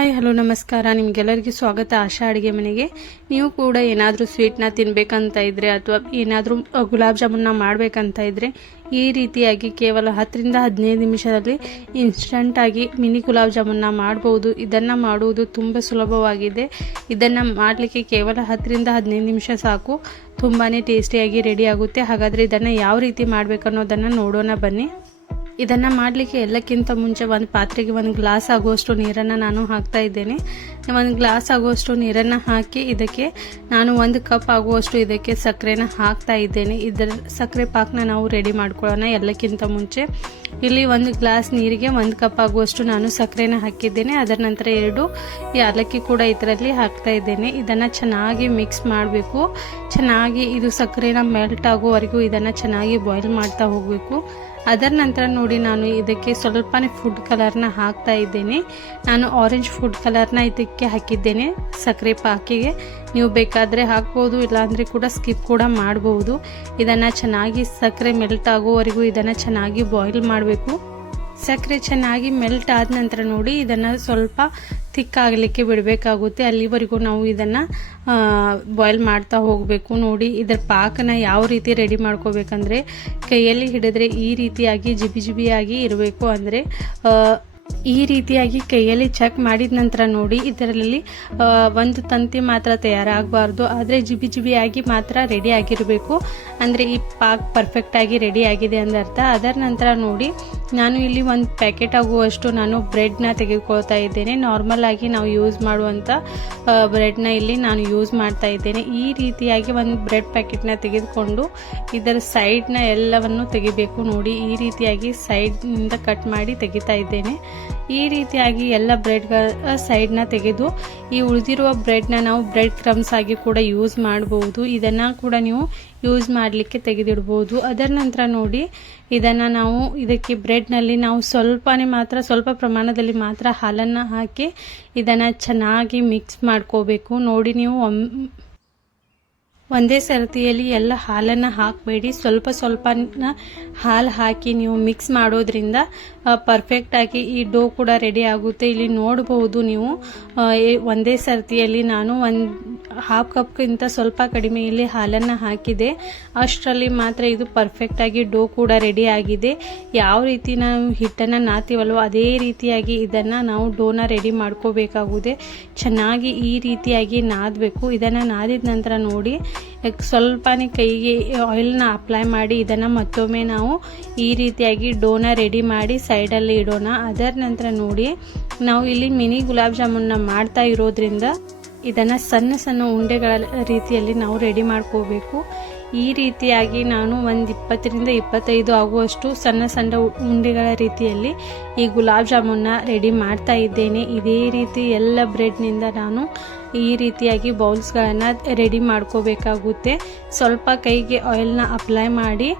Hi hello ನಮಸ್ಕಾರ. ನಿಮಗೆಲ್ಲರಿಗೂ ಸ್ವಾಗತ ಆಶಾ ಅಡುಗೆ ಮನೆಗೆ. ನೀವು ಕೂಡ ಏನಾದರೂ ಸ್ವೀಟ್ನ ತಿನ್ನಬೇಕಂತ ಇದ್ದರೆ ಅಥವಾ ಏನಾದರೂ ಗುಲಾಬ್ ಜಾಮೂನ್ನ ಮಾಡಬೇಕಂತ ಇದ್ದರೆ ಈ ರೀತಿಯಾಗಿ ಕೇವಲ 10ರಿಂದ 15 ನಿಮಿಷದಲ್ಲಿ ಇನ್ಸ್ಟಂಟಾಗಿ ಮಿನಿ ಗುಲಾಬ್ ಜಾಮೂನ್ನ ಮಾಡ್ಬೋದು. ಇದನ್ನು ಮಾಡುವುದು ತುಂಬ ಸುಲಭವಾಗಿದೆ. ಇದನ್ನು ಮಾಡಲಿಕ್ಕೆ ಕೇವಲ 10ರಿಂದ 15 ನಿಮಿಷ ಸಾಕು. ತುಂಬಾ ಟೇಸ್ಟಿಯಾಗಿ ರೆಡಿ ಆಗುತ್ತೆ. ಹಾಗಾದರೆ ಇದನ್ನು ಯಾವ ರೀತಿ ಮಾಡಬೇಕನ್ನೋದನ್ನು ನೋಡೋಣ ಬನ್ನಿ. ಇದನ್ನು ಮಾಡಲಿಕ್ಕೆ ಎಲ್ಲಕ್ಕಿಂತ ಮುಂಚೆ ಒಂದು ಪಾತ್ರೆಗೆ 1 ಗ್ಲಾಸ್ ಆಗುವಷ್ಟು ನೀರನ್ನು ನಾನು ಹಾಕ್ತಾ ಇದ್ದೇನೆ. 1 ಗ್ಲಾಸ್ ಆಗುವಷ್ಟು ನೀರನ್ನು ಹಾಕಿ ಇದಕ್ಕೆ ನಾನು 1 ಕಪ್ ಆಗುವಷ್ಟು ಇದಕ್ಕೆ ಸಕ್ಕರೆನ ಹಾಕ್ತಾ ಇದ್ದೇನೆ. ಇದರ ಸಕ್ಕರೆ ಪಾಕನ ನಾವು ರೆಡಿ ಮಾಡ್ಕೊಳ್ಳೋಣ. ಎಲ್ಲಕ್ಕಿಂತ ಮುಂಚೆ ಇಲ್ಲಿ 1 ಗ್ಲಾಸ್ ನೀರಿಗೆ 1 ಕಪ್ ಆಗುವಷ್ಟು ನಾನು ಸಕ್ಕರೆನ ಹಾಕಿದ್ದೇನೆ. ಅದರ ನಂತರ 2 ಏಲಕ್ಕಿ ಕೂಡ ಇದರಲ್ಲಿ ಹಾಕ್ತಾ ಇದ್ದೇನೆ. ಇದನ್ನು ಚೆನ್ನಾಗಿ ಮಿಕ್ಸ್ ಮಾಡಬೇಕು. ಚೆನ್ನಾಗಿ ಇದು ಸಕ್ಕರೆನ ಮೆಲ್ಟ್ ಆಗುವವರೆಗೂ ಇದನ್ನು ಚೆನ್ನಾಗಿ ಬಾಯ್ಲ್ ಮಾಡ್ತಾ ಹೋಗಬೇಕು. ಅದರ ನಂತರ ನೋಡಿ ನಾನು ಇದಕ್ಕೆ ಸ್ವಲ್ಪನೇ ಫುಡ್ ಕಲರ್ನ ಹಾಕ್ತಾ ಇದ್ದೇನೆ. ನಾನು ಆರೆಂಜ್ ಫುಡ್ ಕಲರ್ನ ಇದಕ್ಕೆ ಹಾಕಿದ್ದೇನೆ ಸಕ್ಕರೆ ಪಾಕಿಗೆ. ನೀವು ಬೇಕಾದರೆ ಹಾಕ್ಬೋದು, ಇಲ್ಲಾಂದರೆ ಕೂಡ ಸ್ಕಿಪ್ ಕೂಡ ಮಾಡಬಹುದು. ಇದನ್ನು ಚೆನ್ನಾಗಿ ಸಕ್ಕರೆ ಮೆಲ್ಟ್ ಆಗುವವರೆಗೂ ಇದನ್ನು ಚೆನ್ನಾಗಿ ಬಾಯ್ಲ್ ಮಾಡಬೇಕು. ಸಕ್ಕರೆ ಚೆನ್ನಾಗಿ ಮೆಲ್ಟ್ ಆದ ನಂತರ ನೋಡಿ ಇದನ್ನು ಸ್ವಲ್ಪ ತಿಕ್ಕಾಗಲಿಕ್ಕೆ ಬಿಡಬೇಕಾಗುತ್ತೆ. ಅಲ್ಲಿವರೆಗೂ ನಾವು ಇದನ್ನು ಬಾಯ್ಲ್ ಮಾಡ್ತಾ ಹೋಗಬೇಕು. ನೋಡಿ ಇದರ ಪಾಕನ ಯಾವ ರೀತಿ ರೆಡಿ ಮಾಡ್ಕೋಬೇಕಂದ್ರೆ ಕೈಯಲ್ಲಿ ಹಿಡಿದ್ರೆ ಈ ರೀತಿಯಾಗಿ ಜಿಬಿ ಜಿಬಿಯಾಗಿ ಇರಬೇಕು. ಅಂದರೆ ಈ ರೀತಿಯಾಗಿ ಕೈಯಲ್ಲಿ ಚೆಕ್ ಮಾಡಿದ ನಂತರ ನೋಡಿ ಇದರಲ್ಲಿ ಒಂದು ತಂತಿ ಮಾತ್ರ ತಯಾರಾಗಬಾರ್ದು, ಆದರೆ ಜಿಬಿ ಜಿಬಿಯಾಗಿ ಮಾತ್ರ ರೆಡಿ ಆಗಿರಬೇಕು. ಅಂದರೆ ಈ ಪಾಕ್ ಪರ್ಫೆಕ್ಟಾಗಿ ರೆಡಿ ಆಗಿದೆ ಅಂದರ್ಥ. ಅದರ ನಂತರ ನೋಡಿ ನಾನು ಇಲ್ಲಿ 1 ಪ್ಯಾಕೆಟ್ ಆಗುವಷ್ಟು ನಾನು ಬ್ರೆಡ್ನ ತೆಗೆದುಕೊಳ್ತಾ ಇದ್ದೇನೆ. ನಾರ್ಮಲ್ ಆಗಿ ನಾವು ಯೂಸ್ ಮಾಡುವಂಥ ಬ್ರೆಡ್ನ ಇಲ್ಲಿ ನಾನು ಯೂಸ್ ಮಾಡ್ತಾ ಇದ್ದೇನೆ. ಈ ರೀತಿಯಾಗಿ 1 ಬ್ರೆಡ್ ಪ್ಯಾಕೆಟ್ನ ತೆಗೆದುಕೊಂಡು ಇದರ ಸೈಡ್ನ ಎಲ್ಲವನ್ನು ತೆಗಿಬೇಕು. ನೋಡಿ ಈ ರೀತಿಯಾಗಿ ಸೈಡ್ನಿಂದ ಕಟ್ ಮಾಡಿ ತೆಗಿತಾ ಇದ್ದೇನೆ. ಈ ರೀತಿಯಾಗಿ ಎಲ್ಲ ಬ್ರೆಡ್ಗಳ ಸೈಡ್ನ ತೆಗೆದು ಈ ಉಳಿದಿರುವ ಬ್ರೆಡ್ನ ನಾವು ಬ್ರೆಡ್ ಕ್ರಮ್ಸ್ ಆಗಿ ಕೂಡ ಯೂಸ್ ಮಾಡಬಹುದು. ಇದನ್ನು ಕೂಡ ನೀವು ಯೂಸ್ ಮಾಡಲಿಕ್ಕೆ ತೆಗೆದಿಡ್ಬೋದು. ಅದರ ನಂತರ ನೋಡಿ ಇದನ್ನು ನಾವು ಇದಕ್ಕೆ ಬ್ರೆಡ್ನಲ್ಲಿ ನಾವು ಸ್ವಲ್ಪ ಪ್ರಮಾಣದಲ್ಲಿ ಮಾತ್ರ ಹಾಲನ್ನು ಹಾಕಿ ಇದನ್ನು ಚೆನ್ನಾಗಿ ಮಿಕ್ಸ್ ಮಾಡ್ಕೋಬೇಕು. ನೋಡಿ ನೀವು ಒಂದೇ ಸರತಿಯಲ್ಲಿ ಎಲ್ಲ ಹಾಲನ್ನು ಹಾಕಬೇಡಿ, ಸ್ವಲ್ಪ ಹಾಲು ಹಾಕಿ ನೀವು ಮಿಕ್ಸ್ ಮಾಡೋದ್ರಿಂದ ಪರ್ಫೆಕ್ಟಾಗಿ ಈ ಡೋ ಕೂಡ ರೆಡಿ ಆಗುತ್ತೆ. ಇಲ್ಲಿ ನೋಡಬಹುದು ನೀವು ಒಂದೇ ಸರತಿಯಲ್ಲಿ ನಾನು 1/2 ಕಪ್ಗಿಂತ ಸ್ವಲ್ಪ ಕಡಿಮೆ ಇಲ್ಲಿ ಹಾಲನ್ನು ಹಾಕಿದೆ. ಅಷ್ಟರಲ್ಲಿ ಮಾತ್ರ ಇದು ಪರ್ಫೆಕ್ಟಾಗಿ ಡೋ ಕೂಡ ರೆಡಿ ಆಗಿದೆ. ಯಾವ ರೀತಿ ನಾವು ಹಿಟ್ಟನ್ನು ನಾತೀವಲ್ವೋ ಅದೇ ರೀತಿಯಾಗಿ ಇದನ್ನು ನಾವು ಡೋನ ರೆಡಿ ಮಾಡ್ಕೋಬೇಕಾಗುತ್ತೆ. ಚೆನ್ನಾಗಿ ಈ ರೀತಿಯಾಗಿ ನಾದಬೇಕು. ಇದನ್ನು ನಾದಿದ ನಂತರ ನೋಡಿ ಸ್ವಲ್ಪನೇ ಕೈಗೆ ಆಯಿಲ್ನ ಅಪ್ಲೈ ಮಾಡಿ ಇದನ್ನು ಮತ್ತೊಮ್ಮೆ ನಾವು ಈ ರೀತಿಯಾಗಿ ಡೋನ ರೆಡಿ ಮಾಡಿ ಸೈಡಲ್ಲಿ ಇಡೋಣ. ಅದರ ನಂತರ ನೋಡಿ ನಾವು ಇಲ್ಲಿ ಮಿನಿ ಗುಲಾಬ್ ಜಾಮೂನ್ನ ಮಾಡ್ತಾ ಇರೋದ್ರಿಂದ ಇದನ್ನು ಸಣ್ಣ ಉಂಡೆಗಳ ರೀತಿಯಲ್ಲಿ ನಾವು ರೆಡಿ ಮಾಡ್ಕೋಬೇಕು. ಈ ರೀತಿಯಾಗಿ ನಾನು 20ರಿಂದ 25 ಆಗುವಷ್ಟು ಸಣ್ಣ ಉಂಡೆಗಳ ರೀತಿಯಲ್ಲಿ ಈ ಗುಲಾಬ್ ಜಾಮೂನ್ನ ರೆಡಿ ಮಾಡ್ತಾ ಇದ್ದೇನೆ. ಇದೇ ರೀತಿ ಎಲ್ಲ ಬ್ರೆಡ್ನಿಂದ ನಾನು ಈ ರೀತಿಯಾಗಿ ಬೌಲ್ಸ್ಗಳನ್ನು ರೆಡಿ ಮಾಡ್ಕೋಬೇಕಾಗುತ್ತೆ. ಸ್ವಲ್ಪ ಕೈಗೆ ಆಯಿಲ್ನ ಅಪ್ಲೈ ಮಾಡಿ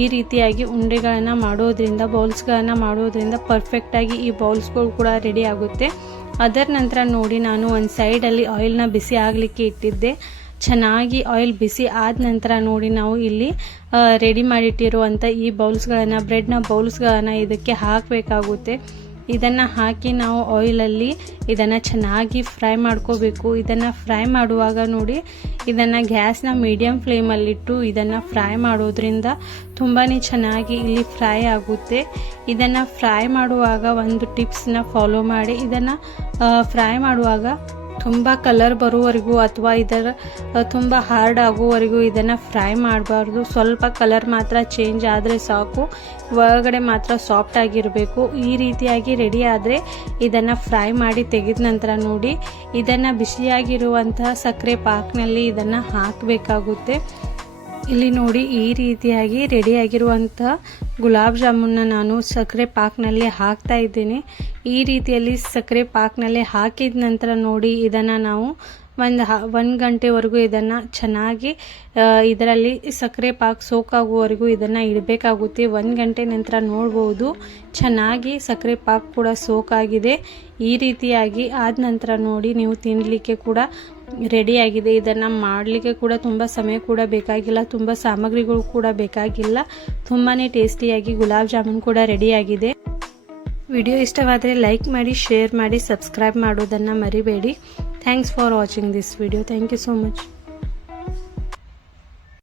ಈ ರೀತಿಯಾಗಿ ಉಂಡೆಗಳನ್ನು ಬೌಲ್ಸ್ಗಳನ್ನು ಮಾಡೋದ್ರಿಂದ ಪರ್ಫೆಕ್ಟಾಗಿ ಈ ಬೌಲ್ಸ್ಗಳು ಕೂಡ ರೆಡಿ ಆಗುತ್ತೆ. ಅದರ ನಂತರ ನೋಡಿ ನಾನು ಒಂದು ಸೈಡಲ್ಲಿ ಆಯಿಲ್ನ ಬಿಸಿ ಆಗಲಿಕ್ಕೆ ಇಟ್ಟಿದ್ದೆ. ಚೆನ್ನಾಗಿ ಆಯಿಲ್ ಬಿಸಿ ಆದ ನಂತರ ನೋಡಿ ನಾವು ಇಲ್ಲಿ ರೆಡಿ ಮಾಡಿಟ್ಟಿರುವಂಥ ಈ ಬ್ರೆಡ್ನ ಬೌಲ್ಸ್ಗಳನ್ನು ಇದಕ್ಕೆ ಹಾಕಬೇಕಾಗುತ್ತೆ. ಇದನ್ನು ಹಾಕಿ ನಾವು ಆಯಿಲಲ್ಲಿ ಇದನ್ನು ಚೆನ್ನಾಗಿ ಫ್ರೈ ಮಾಡ್ಕೋಬೇಕು. ಇದನ್ನು ಫ್ರೈ ಮಾಡುವಾಗ ನೋಡಿ ಇದನ್ನು ಗ್ಯಾಸ್ನ ಮೀಡಿಯಮ್ ಫ್ಲೇಮಲ್ಲಿಟ್ಟು ಇದನ್ನು ಫ್ರೈ ಮಾಡೋದ್ರಿಂದ ತುಂಬಾ ಚೆನ್ನಾಗಿ ಇಲ್ಲಿ ಫ್ರೈ ಆಗುತ್ತೆ. ಇದನ್ನು ಫ್ರೈ ಮಾಡುವಾಗ ಒಂದು ಟಿಪ್ಸ್ನ ಫಾಲೋ ಮಾಡಿ. ಇದನ್ನು ಫ್ರೈ ಮಾಡುವಾಗ ತುಂಬ ಕಲರ್ ಬರುವವರೆಗೂ ಅಥವಾ ಇದರ ತುಂಬ ಹಾರ್ಡ್ ಆಗುವವರೆಗೂ ಇದನ್ನು ಫ್ರೈ ಮಾಡಬಾರ್ದು. ಸ್ವಲ್ಪ ಕಲರ್ ಮಾತ್ರ ಚೇಂಜ್ ಆದರೆ ಸಾಕು, ಒಳಗಡೆ ಮಾತ್ರ ಸಾಫ್ಟ್ ಆಗಿರಬೇಕು. ಈ ರೀತಿಯಾಗಿ ರೆಡಿ ಆದರೆ ಇದನ್ನು ಫ್ರೈ ಮಾಡಿ ತೆಗೆದ ನಂತರ ನೋಡಿ ಇದನ್ನು ಬಿಸಿಯಾಗಿರುವಂತಹ ಸಕ್ಕರೆ ಪಾಕ್ನಲ್ಲಿ ಇದನ್ನು ಹಾಕಬೇಕಾಗುತ್ತೆ. ಇಲ್ಲಿ ನೋಡಿ ಈ ರೀತಿಯಾಗಿ ರೆಡಿಯಾಗಿರುವಂಥ ಗುಲಾಬ್ ಜಾಮೂನ್ನ ನಾನು ಸಕ್ಕರೆ ಪಾಕ್ನಲ್ಲಿ ಹಾಕ್ತಾ ಇದ್ದೇನೆ. ಈ ರೀತಿಯಲ್ಲಿ ಸಕ್ಕರೆ ಪಾಕ್ನಲ್ಲಿ ಹಾಕಿದ ನಂತರ ನೋಡಿ ಇದನ್ನು ನಾವು 1 ಗಂಟೆವರೆಗೂ ಇದನ್ನು ಚೆನ್ನಾಗಿ ಇದರಲ್ಲಿ ಸಕ್ಕರೆ ಪಾಕ್ ಸೋಕಾಗುವವರೆಗೂ ಇದನ್ನು ಇಡಬೇಕಾಗುತ್ತೆ. 1 ಗಂಟೆ ನಂತರ ನೋಡ್ಬೋದು ಚೆನ್ನಾಗಿ ಸಕ್ಕರೆ ಪಾಕ್ ಕೂಡ ಸೋಕಾಗಿದೆ. ಈ ರೀತಿಯಾಗಿ ಆದ ನಂತರ ನೋಡಿ ನೀವು ತಿನ್ನಲಿಕ್ಕೆ ಕೂಡ ರೆಡಿಯಾಗಿದೆ. ಇದನ್ನು ಮಾಡಲಿಕ್ಕೆ ಕೂಡ ತುಂಬ ಸಮಯ ಕೂಡ ಬೇಕಾಗಿಲ್ಲ, ತುಂಬ ಸಾಮಗ್ರಿಗಳು ಕೂಡ ಬೇಕಾಗಿಲ್ಲ. ತುಂಬಾ ಟೇಸ್ಟಿಯಾಗಿ ಗುಲಾಬ್ ಜಾಮೂನ್ ಕೂಡ ರೆಡಿಯಾಗಿದೆ. ವಿಡಿಯೋ ಇಷ್ಟವಾದರೆ ಲೈಕ್ ಮಾಡಿ, ಶೇರ್ ಮಾಡಿ, ಸಬ್ಸ್ಕ್ರೈಬ್ ಮಾಡೋದನ್ನು ಮರಿಬೇಡಿ. Thanks for watching this video. Thank you so much.